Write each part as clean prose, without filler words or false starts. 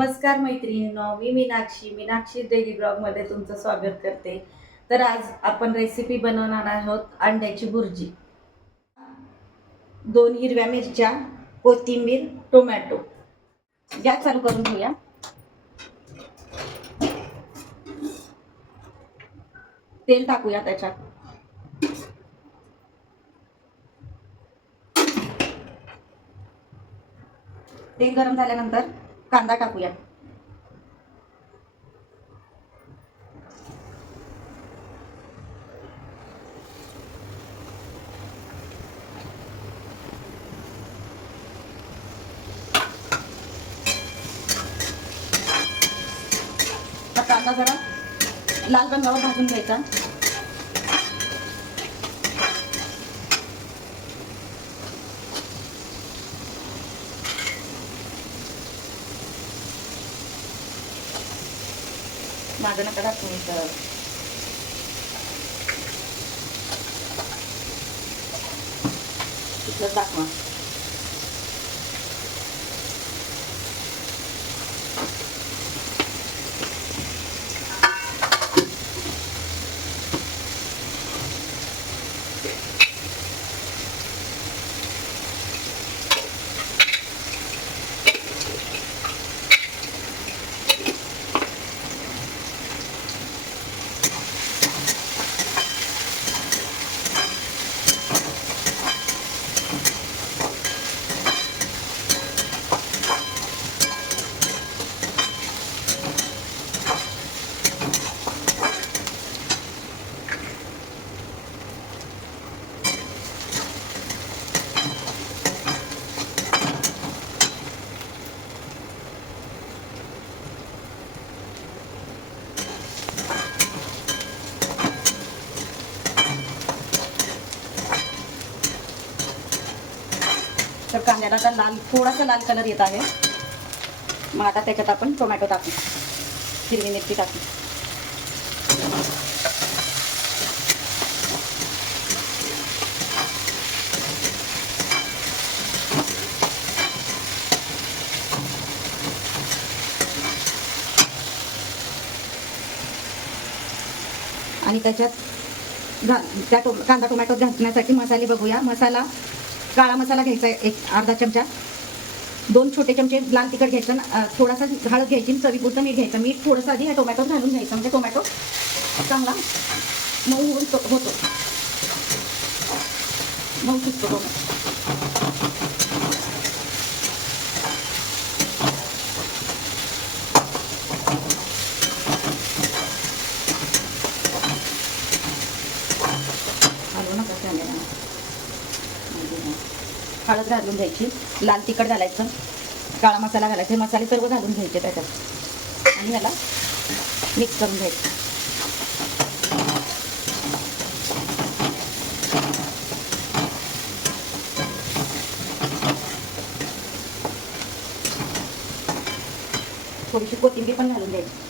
नमस्कार मैत्रिणींनो, मी Meenakshi daily blog मध्ये तुमचं स्वागत करते। तर आज आपण रेसिपी बनवणार आहोत अंड्याची भुर्जी। 2 हिरव्या मिरच्या, कोथिंबीर, टोमॅटो। गॅस चालू करून घेऊया। तेल टाकूया त्याच्यात। तेल गरम झाल्यानंतर कांदा टाकूया। कांदा जरा लाल रंगावर भाजून घ्यायचा। माझं नका दाखवायचं। इथलं दाखवा। तर कांद्याला आता थोडासा लाल कलर येत आहे। मग आता त्याच्यात आपण टोमॅटो टाकू, हिरवी मिरची टाकू। आणि त्याच्यात कांदा टोमॅटो घालण्यासाठी मसाले बघूया। काळा मसाला घ्यायचा एक अर्धा चमचा, 2 छोटे चमचे लाल तिखट घ्यायचं, थोडासा हळद घ्यायची, चवीपुरतं मीठ घ्यायचं। मीठ थोडंसं आधी टोमॅटो घालून घ्यायचं, म्हणजे टोमॅटो चांगला मऊ होतो, मऊ शिजतो टोमॅटो। हळद घालून घ्यायची, लाल तिखट घालायचं, काळा मसाला घालायचे, मसाले सर्व घालून घ्यायचे त्याच्यात आणि याला मिक्स करून घ्यायचं। थोडीशी कोथिंबीर पण घालून द्यायची।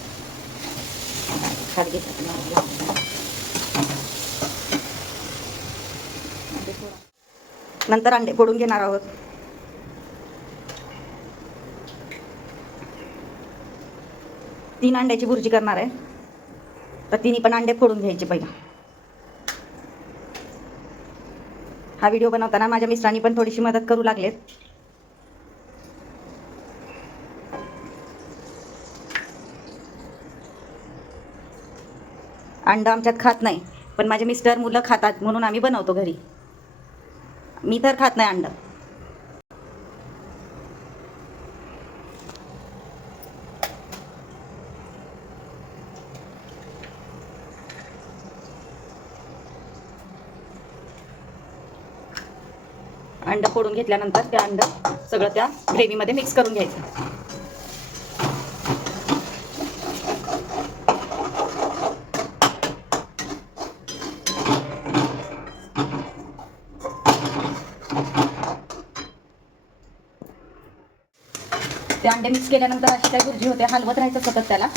नंतर अंडे फोडून घेणार आहोत। तीन अंड्याची भुर्जी करणार आहे, तर तिन्ही पण अंडे फोडून घ्यायचे पहिला। हा व्हिडिओ बनवताना माझ्या मिस्टरांनी पण थोडीशी मदत करू लागलेत। अंड आमच्यात खात नाही, पण माझे मिस्टर मुलं खातात म्हणून आम्ही बनवतो घरी। मी तर खात नाही अंड। अंड फोडून घेतल्यानंतर त्या अंड सगळं त्या ग्रेव्हीमध्ये मिक्स करून घ्यायचं। ते अंडे मिक्स केल्यानंतर अशी काही भुर्जी होते, हलवत राहायचं सतत त्याला।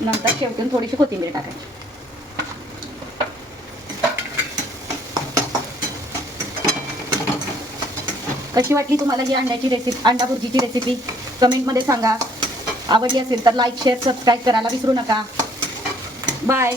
नंतर शेवटून थोडीशी कोथिंबीर टाकायची. कशी वाटली तुम्हाला ही अंड्याची रेसिपी, अंडा भुर्जीची रेसिपी? कमेंटमध्ये सांगा. आवडली असेल तर लाईक, शेअर, सबस्क्राईब करायला विसरू नका. बाय.